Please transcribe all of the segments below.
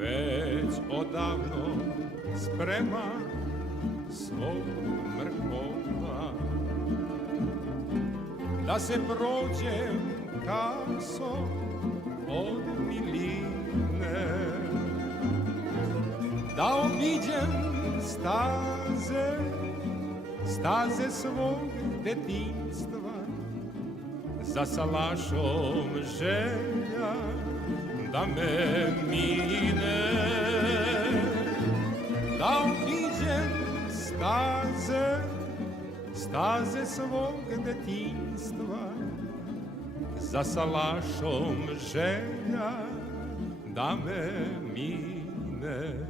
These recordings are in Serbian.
već odavno sprema svog mrkova, da se prođem kaso od miline, da obiđem staze svog detinjstva, za salašom želja da me mine, da obiđem staze svog detinjstva, za salašom želja da me mine.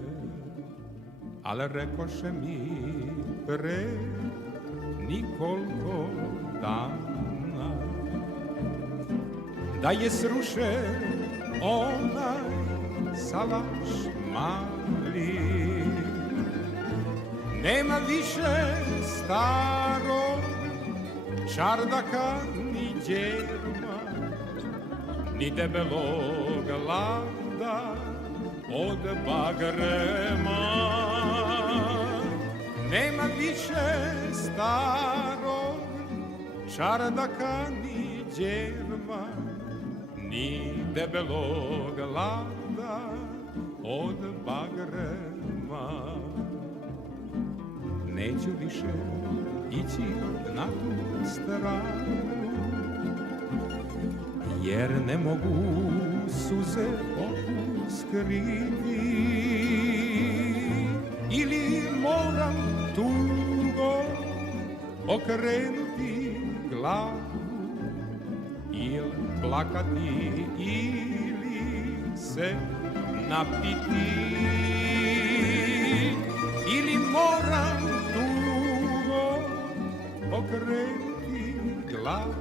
Ale rekoše mi pre nikoliko dana da je srušen onaj salaš mali, nema više starog čardaka ni djerma, ni debelog lada od bagrema. Nema više starog čardaka ni djerma, ni debelog lada od bagrema. Neću više ići na tu stranu, jer ne mogu suze skriti, ili moram tugo okrenuti glavu, ili plakati, ili se napiti, ili moram tugo okrenuti glavu,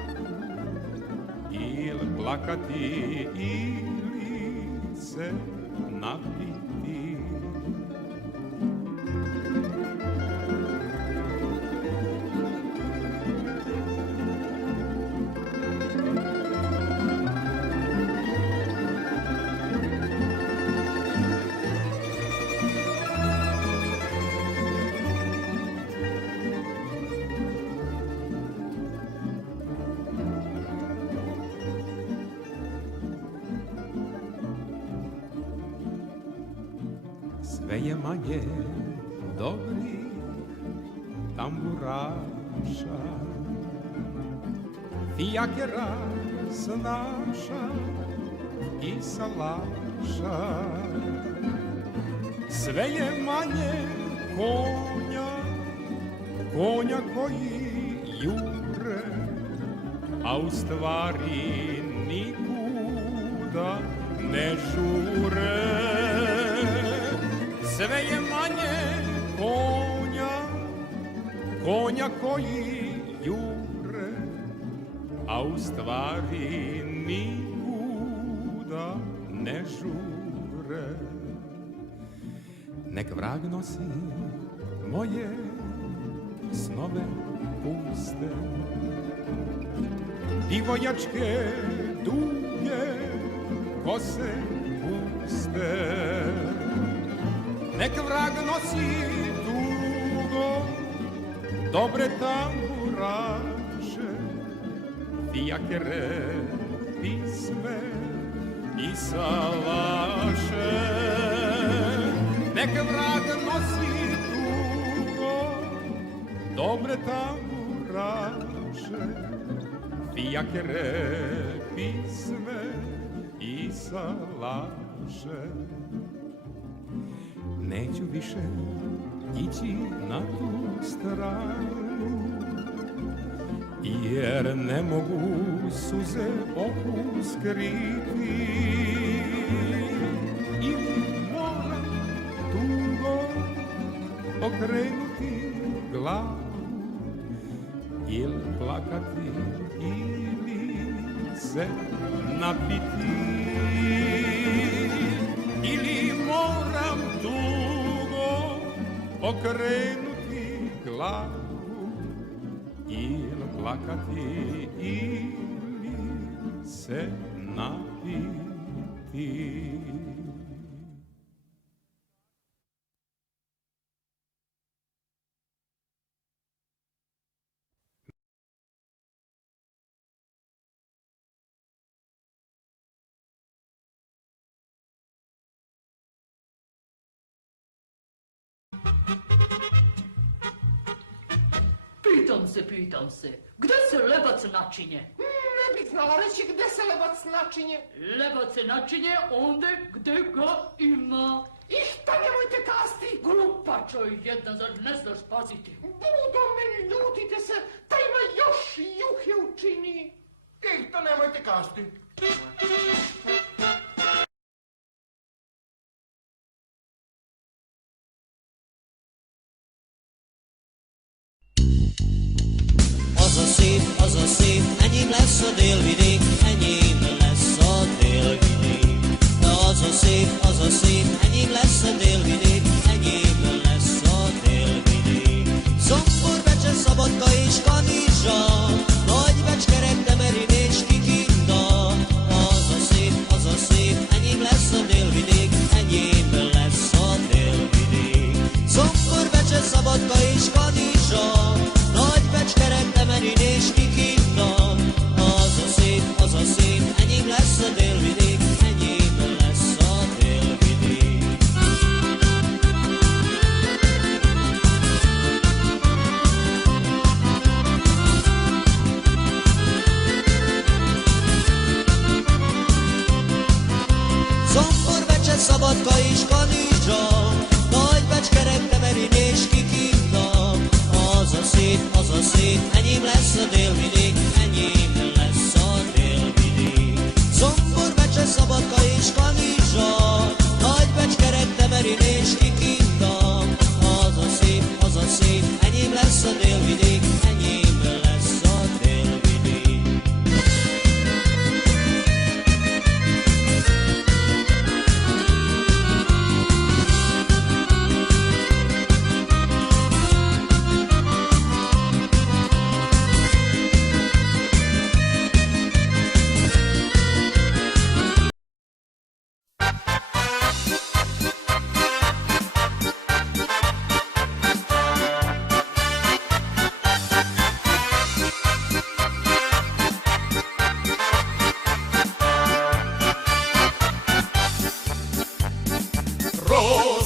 ili plakati, ili se napiti. Sve je manje dobrih tamburaša, fijakera snaša i salaša. Sve je manje konja koji jure, a u stvari nikuda ne žure. Sve je manje konja koji jure, a u stvari nikuda ne žure. Nek vrag nosi moje snove puste, divojačke duge kose puste. Nek vrag nosi dugo dobre tamburaše, fijakere, pisme i salaše. Nek vrag nosi dugo dobre tamburaše, fijakere, pisme i salaše. Neću više ići na tu stranu, jer ne mogu suze oku skriti, ili moram tugo okrenuti glavu, ili plakati, ili se napiti, ili moram tugo okrenuti glavu, ili plakati, ili se napiti. Se napiti. Pitam se, gde se lebac načinje? Ne bih znala reći gde se lebac načinje. Lebac se načinje onde gde ga ima. Ihta nemojte kasti. Glupačo jedna, zar ne znaš paziti? Budo, ne ljutite se, ta ima još juhe učini. Ihta nemojte kasti. Az a szép, enyém lesz a délvidék, enyém lesz a délvidék. De az a szép, enyém lesz a délvidék, enyém lesz a délvidék. Zombor, Becse, Szabadka és Kanizsa, Nagy Becskerek, Temerin és Kikinda. Az a szép, enyém lesz a délvidék, enyém lesz a délvidék. Zombor, Becse, Szabadka és Kanizsa, Nagy Becskerek, Temerin és Kikinda. Az a szép, enyém lesz a délvidék, enyém lesz a délvidék. Zombor, Becse, Szabadka és Kanizsa, Nagy Becskerek, Temerin és Kikinda. Az a szép, enyém lesz a délvidék, enyém lesz a délvidék. Zombor, Becse, Szabadka és Kanizsa, Nagy Becskerek, Temerin és Kikinda. Az a szép, enyém lesz a délvidék, enyém lesz a délvidék.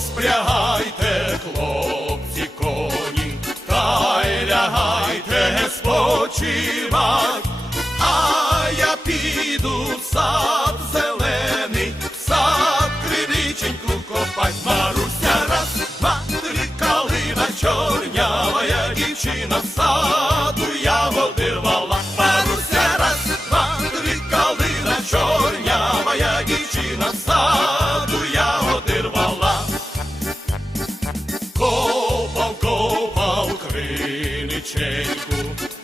Розпрягайте, хлопці, коні, та й лягайте спочивать, а я піду в сад зелений, в сад криниченьку копать. Маруся раз, два, три, калина чорнявая дівчина, в саду ягоди рвала. Маруся раз, два, три, калина чорнявая дівчина, в саду ягоди рвала. Копав криниченьку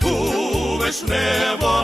у вишневому